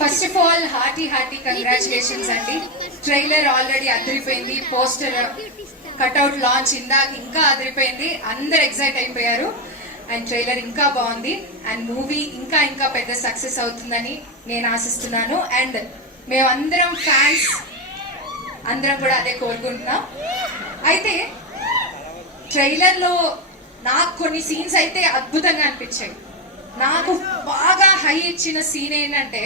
First of all hearty congratulations అండి. Trailer already అదిరిపోయింది, poster cutout launch ఇందాక ఇంకా అదిరిపోయింది, అందరు ఎక్సైట్ అయిపోయారు. అండ్ ట్రైలర్ ఇంకా బాగుంది అండ్ మూవీ ఇంకా ఇంకా పెద్ద సక్సెస్ అవుతుందని నేను ఆశిస్తున్నాను. అండ్ మేమందరం ఫ్యాన్స్ అందరం కూడా అదే కోరుకుంటున్నాం. అయితే ట్రైలర్లో నాకు కొన్ని సీన్స్ అయితే అద్భుతంగా అనిపించాయి. నాకు బాగా హై ఇచ్చిన సీన్ ఏంటంటే,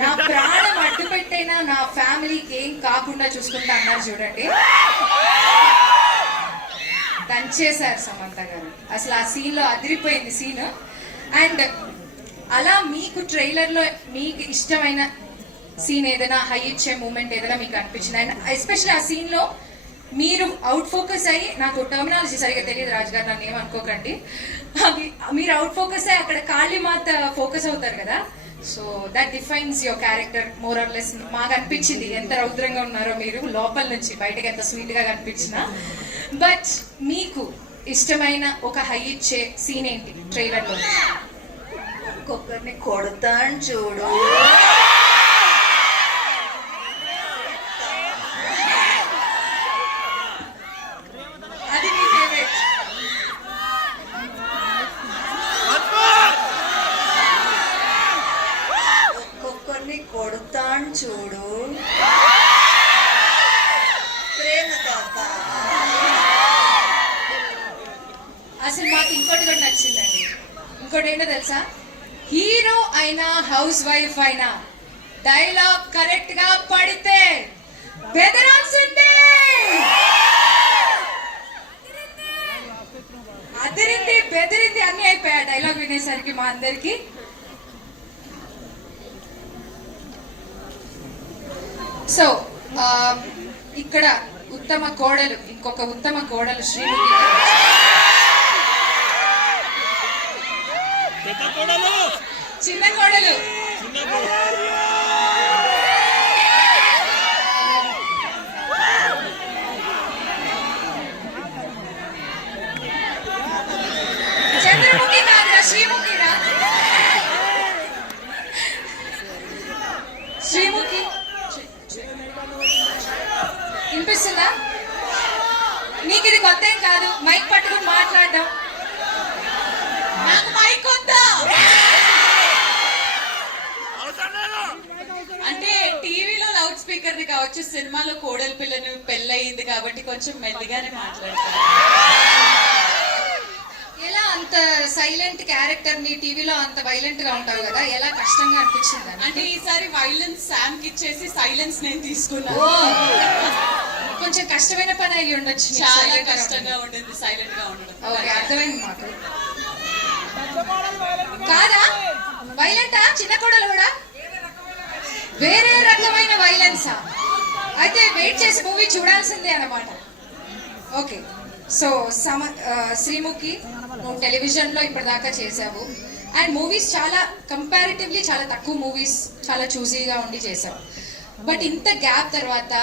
నా ప్రాణం అడ్డు పెట్టైనా నా ఫ్యామిలీకి ఏం కాకుండా చూసుకుంటా అన్నారు చూడండి, దంచేశారు సమంత గారు. అసలు ఆ సీన్ లో అదిరిపోయింది సీన్. అండ్ అలా మీకు ట్రైలర్ లో మీకు ఇష్టమైన సీన్ ఏదైనా, హై ఇచ్చే మూమెంట్ ఏదైనా మీకు అనిపించింది? అండ్ ఎస్పెషల్లీ ఆ సీన్ లో మీరు అవుట్ ఫోకస్ అయ్యి, నాకు టర్మినాలజీ సరిగా తెలియదు రాజు గారు, నన్ను ఏమనుకోకండి, మీరు అవుట్ ఫోకస్ అయ్యి అక్కడ కాళీమాత ఫోకస్ అవుతారు కదా, so that defines your character more or less. మాకు అనిపించింది ఎంత రౌద్రంగా ఉన్నారో మీరు, లోపల నుంచి బయటకి ఎంత స్వీట్ గా కనిపించినా. బట్ మీకు ఇష్టమైన ఒక హై ఇచ్చే సీన్ ఏంటి ట్రైలర్ లో? ఒక్కొక్కరిని కొడతాను చూడు, అది మీ ఫేవరెట్. ఒక్కొక్కరిని కొడతాను చూడు, ప్రేమతో. అసలు మాకు ఇంకోటి కూడా నచ్చిందండి. ఇంకోటి ఏంటో తెలుసా, హీరో అయినా హౌస్ వైఫ్ అయినా డైలాగ్ కరెక్ట్ గా పడితే బెదరాల్సిందే. అదిరింది బెదిరింది అన్ని అయిపోయా డైలాగ్ వినేసరికి మా అందరికి. సో ఇక్కడ ఉత్తమ కోడలు, ఇంకొక ఉత్తమ కోడలు శ్రీముఖి. చిన్న కోడలు చంద్రముఖి కాదురా, శ్రీముఖిరా. శ్రీముఖి వినిపిస్తుందా? నీకు ఇది కొత్త ఏం కాదు, మైక్ పట్టుకుని మాట్లాడడం. నాకు మైక్ వద్దా అంటే టీవీలో లౌడ్ స్పీకర్ ని కావచ్చు, సినిమాలో కోడలి పిల్లను పెళ్ళయింది కాబట్టి కొంచెం మెల్లిగానే మాట్లాడతారు. ఎలా అంత సైలెంట్ క్యారెక్టర్ ని టీవీలో అంత వైలెంట్ గా ఉంటావు కదా, ఎలా కష్టంగా అనిపించింది? అంటే ఈసారి వైలెన్స్ శామ్ కి ఇచ్చేసి సైలెన్స్ నేను తీసుకున్నాను. కొంచెం కష్టమైన పని అయి ఉండొచ్చు, చాలా కష్టంగా ఉండింది సైలెంట్ గా ఉండడం. ఓకే, అర్థమైంది మాకు. కాదా వైలెంటా చిన్న కోడలు కూడా? వేరే రకమైన వైలెన్సా? అయితే వెయిట్ చేసి మూవీ చూడాల్సిందే అన్నమాట. ఓకే, సో శ్రీముఖి, నువ్వు టెలివిజన్ లో ఇప్పటిదాకా చేసావు అండ్ మూవీస్ చాలా కంపారిటివ్లీ చాలా తక్కువ మూవీస్ చాలా చూసీగా ఉండి చేసావు. బట్ ఇంత గ్యాప్ తర్వాత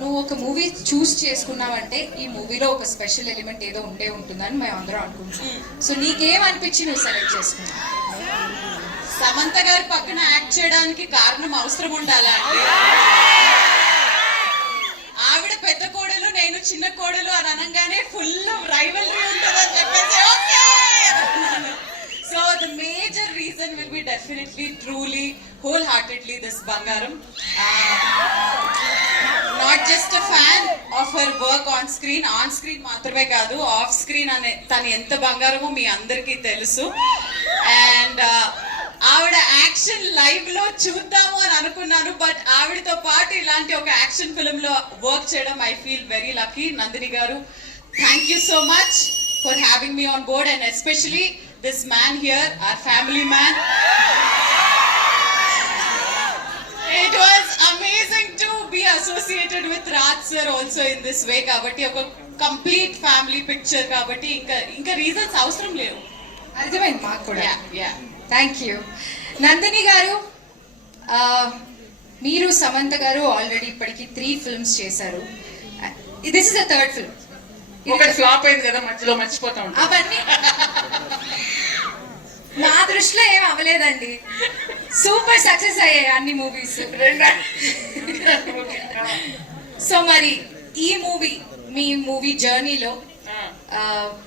నువ్వు ఒక మూవీ చూస్ చేసుకున్నావంటే ఈ మూవీలో ఒక స్పెషల్ ఎలిమెంట్ ఏదో ఉండే ఉంటుందని మేము అందరం అనుకుంటున్నాం. సో నీకేమనిపించి నువ్వు సెలెక్ట్ చేసుకున్నావు? సమంత గారి పక్కన యాక్ట్ చేయడానికి కారణం అవసరం ఉండాలా అంటే, ఆవిడ పెద్ద కోడలు నేను చిన్న కోడలు అని అనగానే ఫుల్ రైవల్రీ ఉంటుందని చెప్పేసి okay. So the major reason will be definitely truly wholeheartedly this Bangaram. Not just a fan of her work on screen మాత్రమే కాదు, ఆఫ్ స్క్రీన్ అనే తను ఎంత బంగారమో మీ అందరికీ తెలుసు. అండ్ ఆవిడ యాక్షన్ లైవ్ లో చూద్దాము అని అనుకున్నాను, బట్ ఆవిడతో పాటు ఇలాంటి ఒక యాక్షన్ ఫిల్మ్ లో వర్క్ చేయడం I feel very lucky. Nandini గారు, thank you so much for having me on board and especially this man here, our family man. It was amazing to be associated with Raj sir also in this way. కాబట్టి ఒక complete family picture కాబట్టి ఇంకా reasons అవసరం లేవు. అర్థమైంది మాకు కూడా. Thank you. Nandini గారు, మీరు సమంత గారు ఆల్రెడీ ఇప్పటికి 3 ఫిల్మ్స్ చేశారు. This is the third film. ఒకటి ఫ్లాప్ అయింది కదా, మధ్యలో మర్చిపోతా ఉంటాం. అవన్నీ నా దృష్టిలో ఏం అవ్వలేదండి. సూపర్ సక్సెస్ అయ్యాయి అన్ని మూవీస్. సో మరి ఈ మీ మూవీ జర్నీలో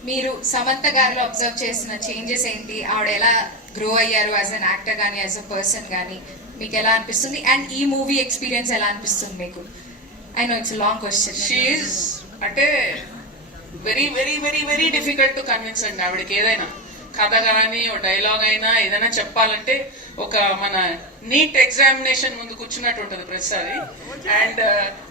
మీరు సమంత గారిలో అబ్జర్వ్ చేసిన చేంజెస్ ఏంటి? ఆవిడ ఎలా గ్రో అయ్యారు యాజ్ అన్ యాక్టర్ కానీ యాజ్ అ పర్సన్ కానీ మీకు ఎలా అనిపిస్తుంది? అండ్ ఈ మూవీ ఎక్స్పీరియన్స్ ఎలా అనిపిస్తుంది మీకు? I know it's long question. She's అంటే very very very very difficult to convince అండి. ఆవిడకి ఏదైనా కథ కానీ ఓ డైలాగ్ అయినా ఏదైనా చెప్పాలంటే ఒక మన నీట్ ఎగ్జామినేషన్ ముందు కూర్చున్నట్టు ఉంటుంది ప్రతిసారి. And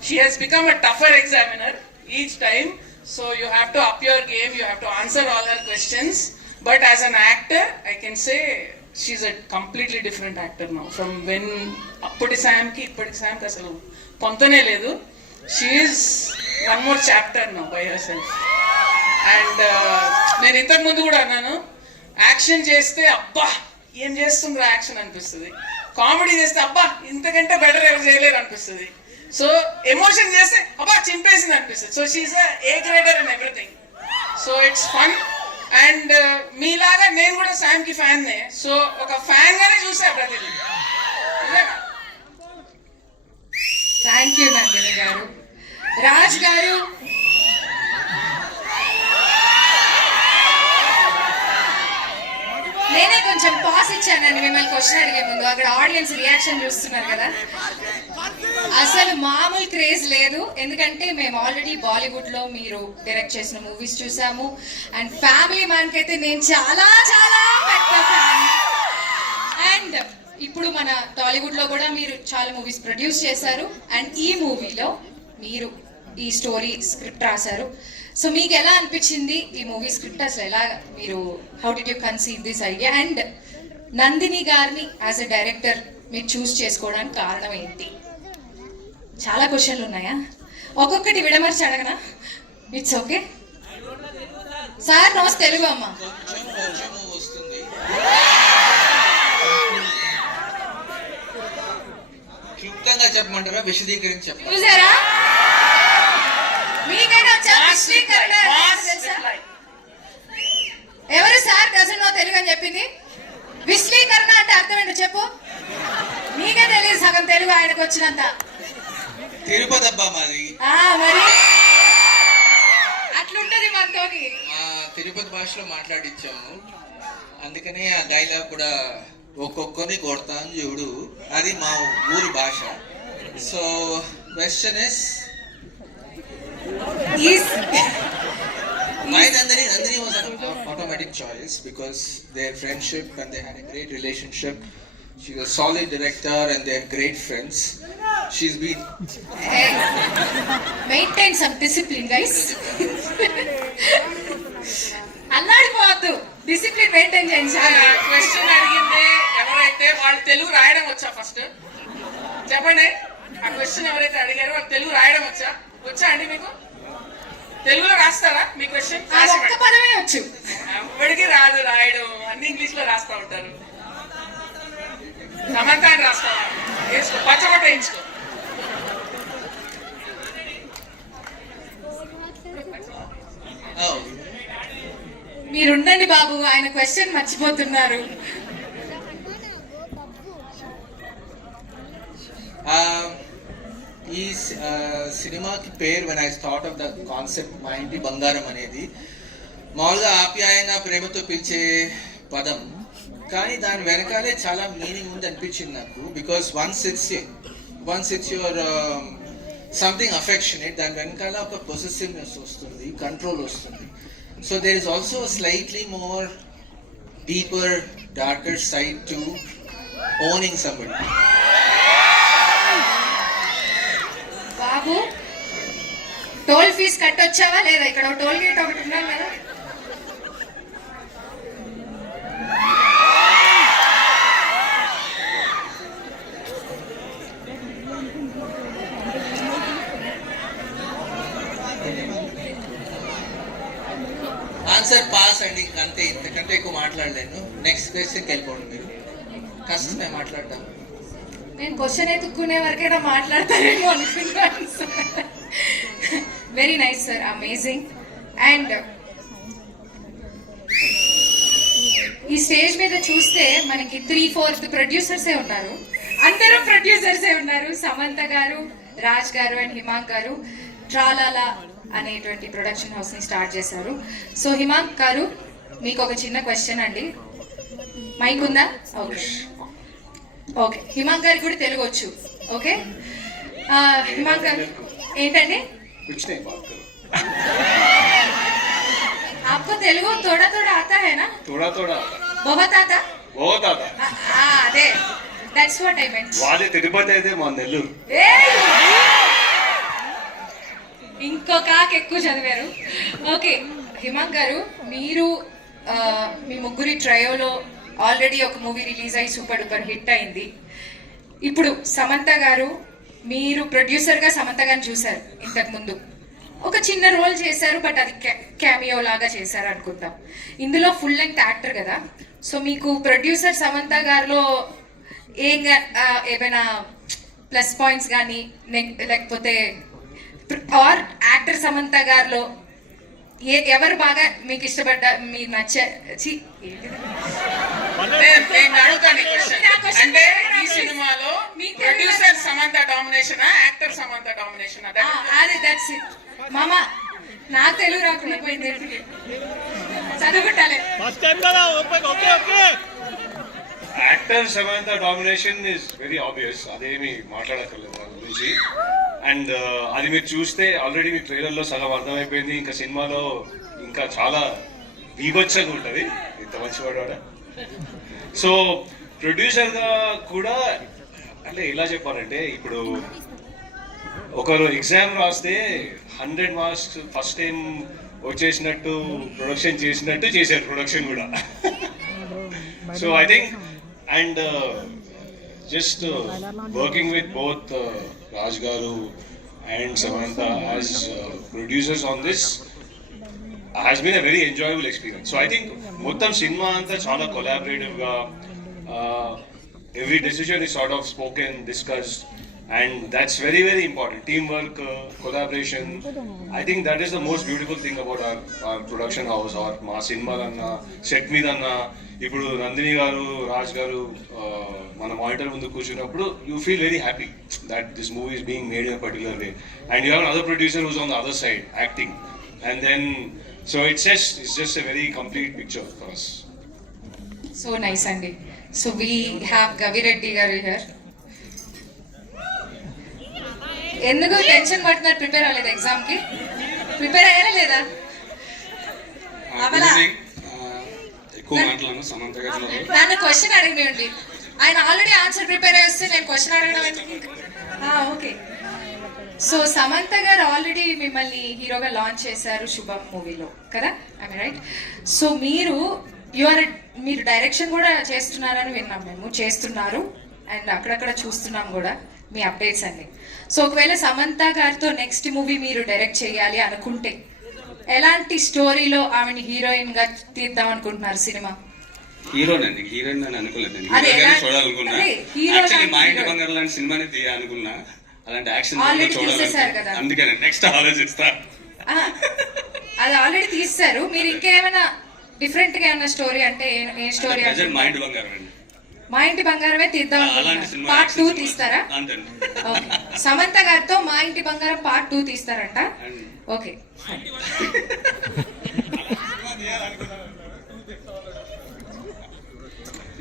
she has become a tougher examiner each time. So you have to up your game, you have to answer all her questions. But as an actor I can say she's a completely different actor now. From when అప్పటి శామ్కి ఇప్పటి శామ్కి అసలు పొంతనే లేదు. She's one more chapter now by her self. And నేను ఇంతకు ముందు కూడా అన్నాను, యాక్షన్ చేస్తే అబ్బా ఏం చేస్తుందిరా యాక్షన్ అనిపిస్తుంది, కామెడీ చేస్తే అబ్బా ఇంతకంటే బెటర్ ఎవరు చేయలేరు అనిపిస్తుంది, సో ఎమోషన్ చేస్తే అబ్బా చింపేసింది అనిపిస్తుంది. So she's a greater in everything. So it's fun. And మీలాగా నేను కూడా శామ్ కి ఫ్యాన్ నే. సో ఒక ఫ్యాన్ గానే చూసా ప్రతిదీ. థ్యాంక్ యూ నందిని గారు. రాజ్ గారు, నేనే కొంచెం పాస్ ఇచ్చానండి మిమ్మల్ని క్వశ్చన్ అడిగే ముందు. అక్కడ ఆడియన్స్ రియాక్షన్ చూస్తున్నారు కదా, అసలు మామూలు క్రేజ్ లేదు. ఎందుకంటే మేము ఆల్రెడీ బాలీవుడ్ లో మీరు డైరెక్ట్ చేసిన మూవీస్ చూసాము. అండ్ ఫ్యామిలీ మ్యాన్ కి అయితే నేను చాలా చాలా పెద్ద ఫ్యాన్. అండ్ ఇప్పుడు మన టాలీవుడ్ లో కూడా మీరు చాలా మూవీస్ ప్రొడ్యూస్ చేశారు. అండ్ ఈ మూవీలో మీరు ఈ స్టోరీ స్క్రిప్ట్ రాశారు. సో మీకు ఎలా అనిపించింది ఈ మూవీ స్క్రిప్ట్? అసలు ఎలా మీరు how did you conceive this idea? And Nandini గారిని యాజ్ అ డైరెక్టర్ మీరు చూస్ చేసుకోవడానికి కారణం ఏంటి? చాలా క్వశ్చన్లు ఉన్నాయా? ఒక్కొక్కటి విడమర్చి అడగనా? It's okay sir. Knows Telugu అమ్మ. క్లుప్తంగా చెప్పమంటారా, విశదీకరించి చెప్పండి? చూసారా, మీకైనా వచ్చా విశ్లీకరణ తెలుసా? ఎవరు సార్ డజన్ నో తెలుగు అని చెప్పింది? విశ్లీకరణ అంటే అర్థం ఏంటో చెప్పు. మీకే తెలియదు సగం తెలుగు ఆయనకు వచ్చినంత. తిరుపతి అబ్బా మాది. మరి అట్లుంటది మనతోని. మా తిరుపతి భాషలో మాట్లాడిచ్చాము, అందుకనే ఆ డైలాగ్ కూడా ఒక్కొక్కరిని కొడతాను చూడు, అది మా ఊరి భాష. So question is why Nandini? Nandini was an automatic choice because their friendship and they had a great relationship. She's a solid director and they're great friends. She's been maintain some discipline guys. అల్లాడిపోవద్దు, discipline maintain చేయండి sir. Question అడిగింది ఎవరైతే వాళ్ళు తెలుగు రాయడం వచ్చా first చెప్పండి. ఆ question ఎవరైతే అడిగారో వాళ్ళు తెలుగు రాయడం వచ్చా అండి? మీకు తెలుగులో రాస్తారా మీ క్వశ్చన్? ఒక్క పదమే వచ్చు. ఎవరికి రాదు రాయడం, అన్ని ఇంగ్లీష్ లో రాస్తా ఉంటారు. సమంత అని రాస్తావా? వేసుకో, పచ్చబట్ట వేయించుకో. మీరుండండి బాబు, ఆయన క్వశ్చన్ మర్చిపోతున్నారు. ఈ సినిమాకి పేరు when I thought of the concept మా ఇంటి బంగారం అనేది మామూలుగా ఆప్యాయంగా ప్రేమతో పిలిచే పదం, కానీ దాని వెనకాలే చాలా మీనింగ్ ఉంది అనిపించింది నాకు. Because once it's your something affectionate, దాని వెనకాల ఒక పొసెసివ్నెస్ వస్తుంది, కంట్రోల్ వస్తుంది. So there is also slightly more deeper darker side to owning somebody. బాబు, టోల్ ఫీజు కట్టొచ్చావా లేదా? ఇక్కడ టోల్ గేట్ ఒకటి ఉన్నాం కదా. ఆన్సర్ పాస్ అండి, అంతే. ఇంతకంటే ఎక్కువ మాట్లాడలేను. నెక్స్ట్ క్వశ్చన్కి వెళ్ళిపోండి. మీరు కష్టమే మాట్లాడటం. నేను క్వశ్చన్ ఎత్తుక్కునే వరకైనా మాట్లాడతారేమో అనుకున్నాను sir. Very nice sir, amazing. And ఈ స్టేజ్ మీద చూస్తే మనకి 3/4 ప్రొడ్యూసర్సే ఉన్నారు. అందరూ ప్రొడ్యూసర్సే ఉన్నారు. సమంత గారు, రాజ్ గారు అండ్ హిమాంక్ గారు ట్రాలాలా అనేటువంటి ప్రొడక్షన్ హౌస్ ని స్టార్ట్ చేశారు. సో హిమాంక్ గారు, మీకు ఒక చిన్న క్వశ్చన్ అండి. మైక్ ఉందా? Okay okay. హిమాంక్ గారికి కూడా తెలుగు వచ్చు. ఓకే, హిమాంక్ గారు ఏంటండి? आपको तेलुगु थोड़ा थोड़ा आता है ना? थोड़ा थोड़ा बहुत आता? बहुत आता. అదే, దట్స్ వాట్ ఐ మెంట్. వాదే తిరుపతి అయితే మా నెల్లూరు. ఇంకొక ఎక్కువ చదివారు. ఓకే హిమాంక్ గారు, మీరు మీ ముగ్గురి ట్రయోలో ఆల్రెడీ ఒక మూవీ రిలీజ్ అయ్యి సూపర్ డూపర్ హిట్ అయింది. ఇప్పుడు సమంత గారు, మీరు ప్రొడ్యూసర్గా సమంత గారిని చూశారు ఇంతకు ముందు. ఒక చిన్న రోల్ చేశారు, బట్ అది క్యామియో లాగా చేశారు అనుకుందాం. ఇందులో ఫుల్ లెంగ్త్ యాక్టర్ కదా, సో మీకు ప్రొడ్యూసర్ సమంత గారిలో ఏమైనా ప్లస్ పాయింట్స్ కానీ లేకపోతే ఆర్ యాక్టర్ సమంత గారిలో ఎవరు బాగా మీకు ఇష్టపడ్డ, మీకు నేను అడుగుతాను ఈ question. అంటే ఈ సినిమాలో producer Samantha domination, actor Samantha domination? అదే, దట్స్ ఇట్ మామ. నాకు తెలుగు రాకుండా పోయింది, చదువుకుంటాలే. Actor Samantha domination is very obvious, అదేమి మాట్లాడక్కర్లేదు దాని గురించి. అండ్ అది మీరు చూస్తే ఆల్రెడీ మీ ట్రైలర్లో సగం అర్థమైపోయింది. ఇంకా సినిమాలో ఇంకా చాలా బీభత్సంగా ఉంటుంది. ఇంత మంచివాడు. సో ప్రొడ్యూసర్గా కూడా అంటే ఎలా చెప్పాలంటే, ఇప్పుడు ఒకరు ఎగ్జామ్ రాస్తే 100 మార్క్స్ ఫస్ట్ టైం వచ్చేసినట్టు ప్రొడక్షన్ చేసినట్టు చేశారు ప్రొడక్షన్ కూడా. So I think and just working with both Raj Garu and Samantha as producers on this has been a very enjoyable experience. So I think మొత్తం cinema అంతా చాలా collaborative గా every decision is sort of spoken, discussed, and that's very very important. Teamwork, collaboration. I think that is the most beautiful thing about our production house or మా సినిమాలన్నా set మీద అన్నా. ఇప్పుడు నందిని గారు, రాజ్ గారు మన మానిటర్ ముందు కూర్చున్నప్పుడు you feel very happy that this movie is being made in a particular way, and you have other producer who's on the other side acting, and then so it's just a very complete picture for us. So nice అండి. So we have Gavireddy garu here. ఎందుకు tension పడుతున్నారు? Prepare అవ్వలేదు exam కి? Prepare అయ్యారా లేదా? అవలా ఎక్కువ మాట్లాడను సమంత గారు. నన్ను క్వశ్చన్ అడిగినండి, ఆయన ఆల్రెడీ ఆన్సర్ ప్రిపేర్ అయ్యి వస్తే నేను క్వశ్చన్ అడగడం. ఓకే, సో సమంత గారు ఆల్రెడీ మిమ్మల్ని హీరోగా లాంచ్ చేశారు శుభం మూవీలో కదా, ఐ మీన్ రైట్? సో మీరు డైరెక్షన్ కూడా చేస్తున్నారని విన్నాం, మేము చేస్తున్నారు అండ్ అక్కడక్కడ చూస్తున్నాం కూడా మీ అప్డేట్స్ అన్ని. సో ఒకవేళ సమంత గారితో నెక్స్ట్ మూవీ మీరు డైరెక్ట్ చేయాలి అనుకుంటే ఎలాంటి స్టోరీలో ఆమెని హీరోయిన్ గా తీద్దాం అనుకుంటున్నారు సినిమా? హీరోనండి, హీరోయిన్ అని అనుకోలేదు. అదే, చూడాలనుకున్నా. హీరో యాక్చువల్లీ మా ఇంటి బంగారు లాంటి సినిమాని తీయాలనుకున్నా. అలాంటి యాక్షన్ చూడాలి, అందుకని నెక్స్ట్ ఆలోచిస్తా. అది ఆల్రెడీ తీస్తారు. మీరు ఇంకేమైనా డిఫరెంట్ గా ఏమైనా స్టోరీ అంటే ఏ స్టోరీ? మా ఇంటి బంగారం అండి. మా ఇంటి బంగారమే తీద్దాం అనుకుంటున్నారు. పార్ట్ 2 తీస్తారా? అంతండి. ఓకే, సమంత గారితో మా ఇంటి బంగారం పార్ట్ 2 తీస్తారంట. ఓకే,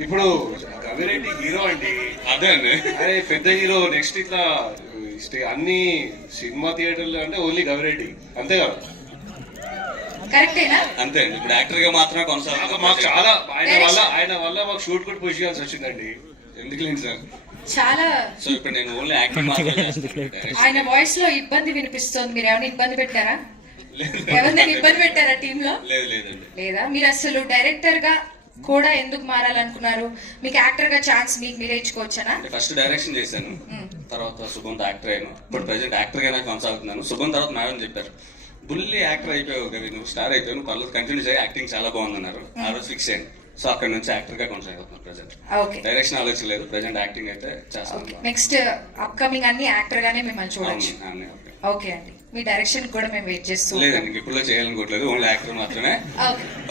ఇప్పుడు గవిరెడ్డి హీరో అండి. అదే అండి, అదే పెద్ద హీరో. నెక్స్ట్ ఇట్లా అన్ని సినిమా థియేటర్లు అంటే ఓన్లీ గవిరెడ్డి, అంతే కదా? కరెక్టేనా? అంతే అండి. ఇప్పుడు యాక్టర్ గా మాత్రమే కొనసాగుతాం. మాకు చాలా ఆయన వల్ల మాకు షూట్ కూడా పుష్ చేయాల్సి వచ్చిందండి. ఎందుకు లేదు సార్? చాలా. సో ఇప్పుడు నేను ఓన్లీ యాక్టింగ్ మాత్రమే. ఆయన వాయిస్ లో ఇబ్బంది వినిపిస్తోంది. మీరు ఏమైనా ఇబ్బంది పెట్టారా? ఎవరినైనా ఇబ్బంది పెట్టారా టీమ్ లో? లేదండి. లేదా? మీరు అసలు డైరెక్టర్ గా కూడా ఎందుకు మారాలనుకున్నారు? మీకు యాక్టర్ గా ఛాన్స్ మీకు మీరే ఇచ్చుకోవచ్చనా? ఫస్ట్ డైరెక్షన్ చేశాను, తర్వాత సుగంధ యాక్టర్ అయ్యాను. ఇప్పుడు ప్రెసెంట్ యాక్టర్ గానే కొనసాగుతున్నాను. సుగంధ తర్వాత మేడం చెప్పారు, బుల్లి యాక్టర్ అయిపోయావు కదా నువ్వు, స్టార్ అయిపోయావు, పర్లేదు కంటిన్యూ చేయి, యాక్టింగ్ చాలా బాగుందన్నారు. ఆ రోజు ఫిక్స్ అయ్యాను. సో అక్కడ నుంచి యాక్టర్ గా కొనసాగుతున్నాను ప్రజెంట్. ఓకే డైరెక్షన్ ఆలోచించలేదు, ప్రజెంట్ యాక్టింగ్ అయితే చేస్తాను. నెక్స్ట్ అప్కమింగ్ అన్ని యాక్టర్ గానే మిమ్మల్ని చూడొచ్చు. ఓకే అండి, మీ డైరెక్షన్ కూడా మేము వెయిట్ చేస్తూ లేదండి, ఇప్పుడు చేయాలనుకోవట్లేదు, ఓన్లీ యాక్టర్ మాత్రమే.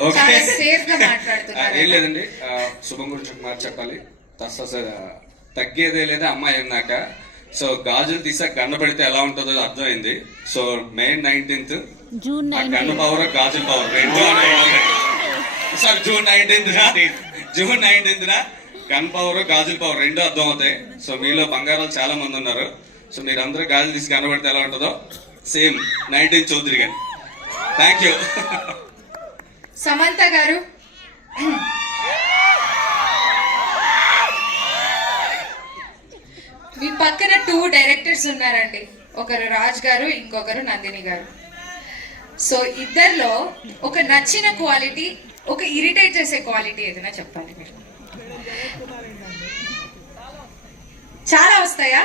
ఓకే, చాలా సేఫ్ గా మాట్లాడుతున్నారు. ఏం లేదండి, శుభం గురించి ఒక మాట చెప్పాలి. తగ్గేదే లేదా అమ్మాయి అన్నాక. సో గాజులు తీసాక గన్న పెడితే ఎలా ఉంటుందో అర్థమైంది. సో మే 19th గన్న పవర్ గాజుల పవర్ రెండు sorry June 19th gun power గాజుల పవర్ రెండు అర్థం అవుతాయి. సో మీలో బంగారాలు చాలా మంది ఉన్నారు. సో మీరందరూ గాజులు తీసి గన్న పెడితే ఎలా ఉంటుందో సేమ్ 19 చౌదరి గారు. Thank you. సమంత గారు, మీ పక్కన 2 డైరెక్టర్స్ ఉన్నారండి, ఒకరు రాజ్ గారు, ఇంకొకరు నందిని గారు. సో ఇద్దర్లో ఒక నచ్చిన క్వాలిటీ, ఒక ఇరిటేట్ చేసే క్వాలిటీ ఏదైనా చెప్పాలి మీరు. చాలా వస్తాయా?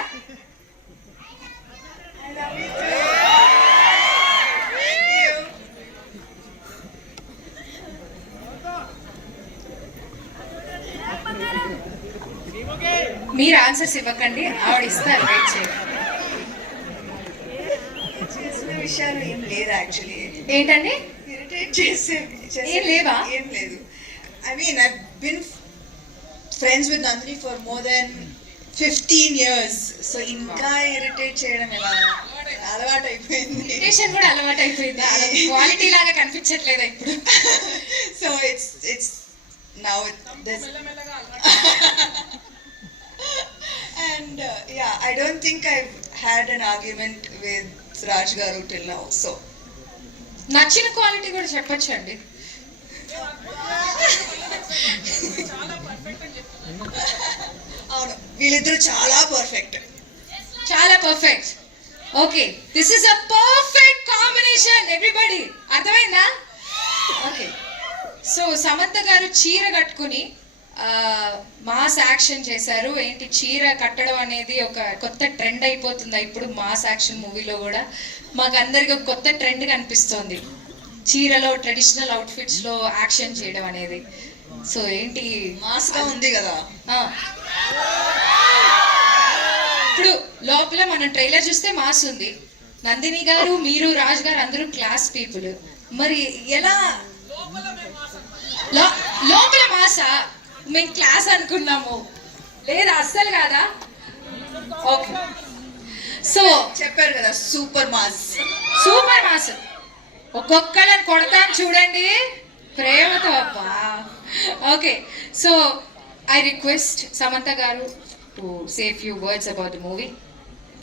మీరు ఆన్సర్స్ ఇవ్వకండి, ఆవిడ ఇస్తారు, వెయిట్ చేయండి. చేసిన విషయాలు ఏం లేదు యాక్చువల్లీ. ఏంటండి? ఇరిటేట్ చేసే ఏం లేవా? ఏం లేదు. I mean I been friends with Nandini for more than 15 years. So ఇంకా ఇరిటేట్ చేయడం ఎలా అలవాటు అయిపోయింది. ఇరిటేషన్ కూడా అలవాటు అయిపోయింది, క్వాలిటీ లాగా కనిపించట్లేదా ఇప్పుడు? So it's now this and yeah, I don't think I've had an argument with Raj Garu till now. So నచ్చిన క్వాలిటీ కూడా చెప్పొచ్చు అండి. అవును, వీళ్ళిద్దరు చాలా పర్ఫెక్ట్. చాలా perfect. Okay, this is a perfect combination everybody. అర్థమైందా? ఓకే, సో సమంత గారు చీర కట్టుకుని మాస్ యాక్షన్ చేశారు. ఏంటి, చీర కట్టడం అనేది ఒక కొత్త ట్రెండ్ అయిపోతుందా ఇప్పుడు మాస్ యాక్షన్ మూవీలో కూడా? మాకు అందరికి ఒక కొత్త ట్రెండ్ కనిపిస్తోంది, చీరలో ట్రెడిషనల్ అవుట్ఫిట్స్ లో యాక్షన్ చేయడం అనేది. సో ఏంటి, మాస్ గా ఉంది కదా. ఇప్పుడు లోపల మనం ట్రైలర్ చూస్తే మాస్ ఉంది. నందిని గారు, మీరు, రాజ్ గారు అందరూ క్లాస్ పీపుల్. మరి ఎలా లోపల మాసా? మేము క్లాస్ అనుకున్నాము, లేదా అస్సలు కాదా? ఓకే, సో చెప్పారు కదా సూపర్ మాస్. Super mass. ఒక్కొక్కళ్ళని కొడతాను చూడండి ప్రేమతో. అబ్బా, okay. So I request Samantha garu to say few words about the movie.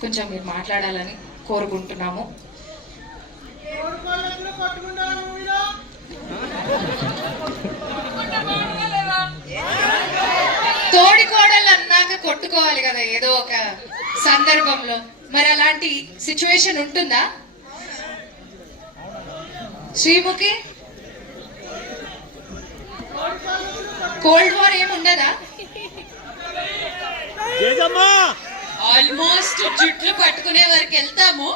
కొంచెం మీరు మాట్లాడాలని కోరుకుంటున్నాము. తోడికోడలు అన్నాక కొట్టుకోవాలి కదా ఏదో ఒక సందర్భంలో. మరి అలాంటి సిచ్యువేషన్ ఉంటుందా శ్రీముఖి? కోల్డ్ వార్ ఏముండదా? ఆల్మోస్ట్ జుట్లు పట్టుకునే వరకు వెళ్తాము,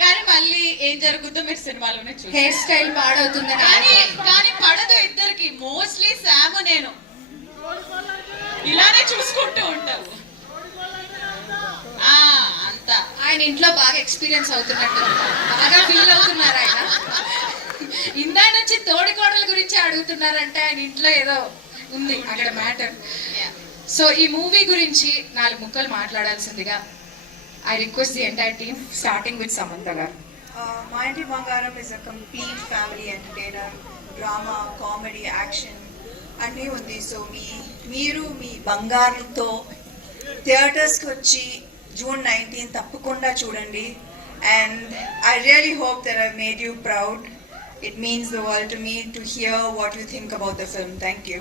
కానీ మళ్ళీ ఏం జరుగుతుందో మీరు సినిమాలోనే చూస్తారు. హెయిర్ స్టైల్ పాడవుతుందని. కానీ పడదు ఇద్దరికి. మోస్ట్లీ శామ్ నేను ఇలానే చూసుకుంటూ ఉంటాము. అంతా ఆయన ఇంట్లో బాగా ఎక్స్పీరియన్స్ అవుతున్నట్టు, బాగా ఫీల్ అవుతున్నారు ఆయన. ఇందా నుంచి తోడికోడల గురించి అడుగుతున్నారంటే ఆయన ఇంట్లో ఏదో ఉంది అక్కడ మ్యాటర్. సో ఈ మూవీ గురించి 4 ముక్కలు మాట్లాడాల్సిందిగా I request the entire team, starting with Samantha garu. Maa Inti Bangaram is a complete family entertainer. Drama, comedy, action అన్నీ ఉంది. సో మీరు మీ బంగారంతో థియేటర్స్కి వచ్చి June 19 తప్పకుండా చూడండి. And I really hope that I made you proud. It means the world to me to hear what you think about the film. Thank you.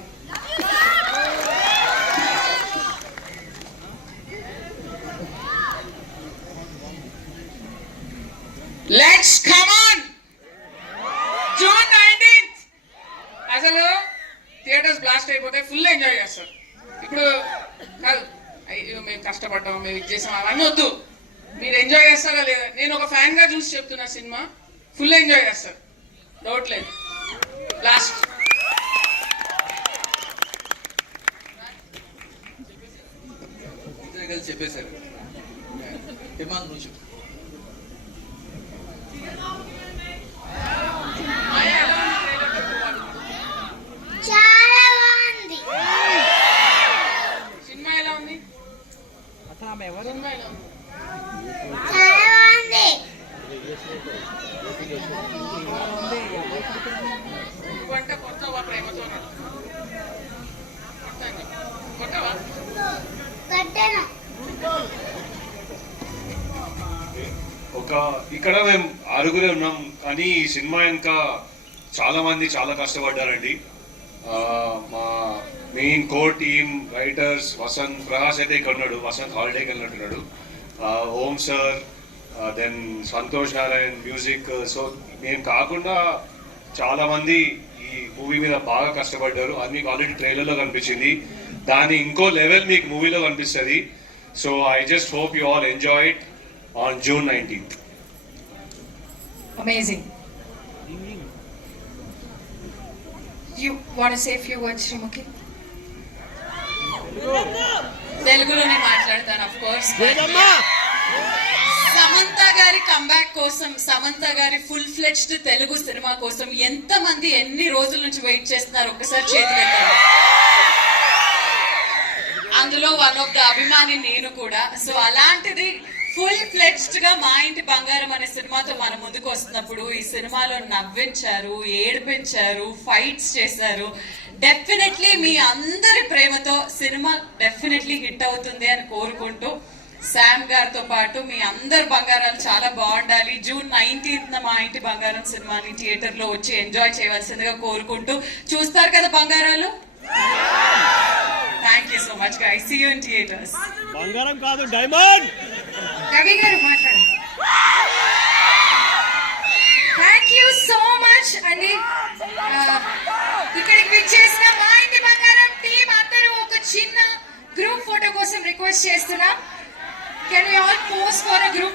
Let's come on June 19th అసలు theatres blast అయిపోతే full enjoy చేస్తారు. ఇప్పుడు కాదు, అయ్యో మేము కష్టపడ్డాం, మేము ఇది చేసాం అవన్నీ వద్దు. మీరు ఎంజాయ్ చేస్తారా లేదా? నేను ఒక ఫ్యాన్ గా చూసి చెప్తున్నా, సినిమా ఫుల్ ఎంజాయ్ చేస్తారు, డౌట్ లేదు. బ్లాస్ట్. చెప్పేశారు. ఏమా నువ్వు చెప్పు. చాలా బాగుంది. సినిమా ఎలా ఉంది? సినిమా ఎలా ఉంది? చాలా బాగుంది. నువ్వంటే కొత్తవా ప్రేమతో కొత్తవా? కట్టను. ఇక్కడ మేము ఆరుగురే ఉన్నాం, కానీ ఈ సినిమా ఇంకా చాలా మంది చాలా కష్టపడ్డారండి. మా main core team writers Vasanth Prakash అయితే ఇక్కడ ఉన్నాడు, వసంత్ హాలిడేకి వెళ్ళినట్టున్నాడు. Om sir, then Santosh Narayan music. So మేము కాకుండా చాలా మంది ఈ మూవీ మీద బాగా కష్టపడ్డారు. అది మీకు ఆల్రెడీ ట్రైలర్లో కనిపించింది, దాని ఇంకో లెవెల్ మీకు మూవీలో కనిపిస్తుంది. So I just hope you all enjoy it on June 19th. Amazing. You want to say a few words, Srimukhi? తెలుగులోనే మాట్లాడతాను ఆఫ్ కోర్స్. సమంత గారి కంబ్యాక్ కోసం, సమంత గారి ఫుల్ ఫ్లెడ్జ్డ్ తెలుగు సినిమా కోసం ఎంత మంది ఎన్ని రోజుల నుంచి వెయిట్ చేస్తున్నారు ఒక్కసారి చేతులు ఎత్తారు. అందులో వన్ ఆఫ్ ద అభిమాని నేను కూడా. సో అలాంటిది ఫుల్ ఫ్లెడ్జ్డ్ గా మా ఇంటి బంగారం అనే సినిమాతో మన ముందుకు వస్తున్నప్పుడు ఈ సినిమాలో నవ్వించారు, ఏడిపించారు, ఫైట్స్ చేశారు. డెఫినెట్లీ మీ అందరి ప్రేమతో సినిమా డెఫినెట్లీ హిట్ అవుతుంది అని కోరుకుంటూ, శామ్ గారితో పాటు మీ అందరు బంగారాలు చాలా బాగుండాలి. June 19th మా ఇంటి బంగారం సినిమాని థియేటర్ లో వచ్చి ఎంజాయ్ చేయవలసిందిగా కోరుకుంటూ, చూస్తారు కదా బంగారాలు. Thank you so much guys. See you in theatres. బంగారం కాదు, డైమండ్. రవి గారు మాట్లాడండి. థ్యాంక్ యూ సో మచ్ అండి. ఇక్కడికి విచ్చేసిన మా ఇంటి బంగారం టీం అందరూ ఒక చిన్న గ్రూప్ ఫోటో కోసం రిక్వెస్ట్ చేస్తున్నాం. Can we all pose for a group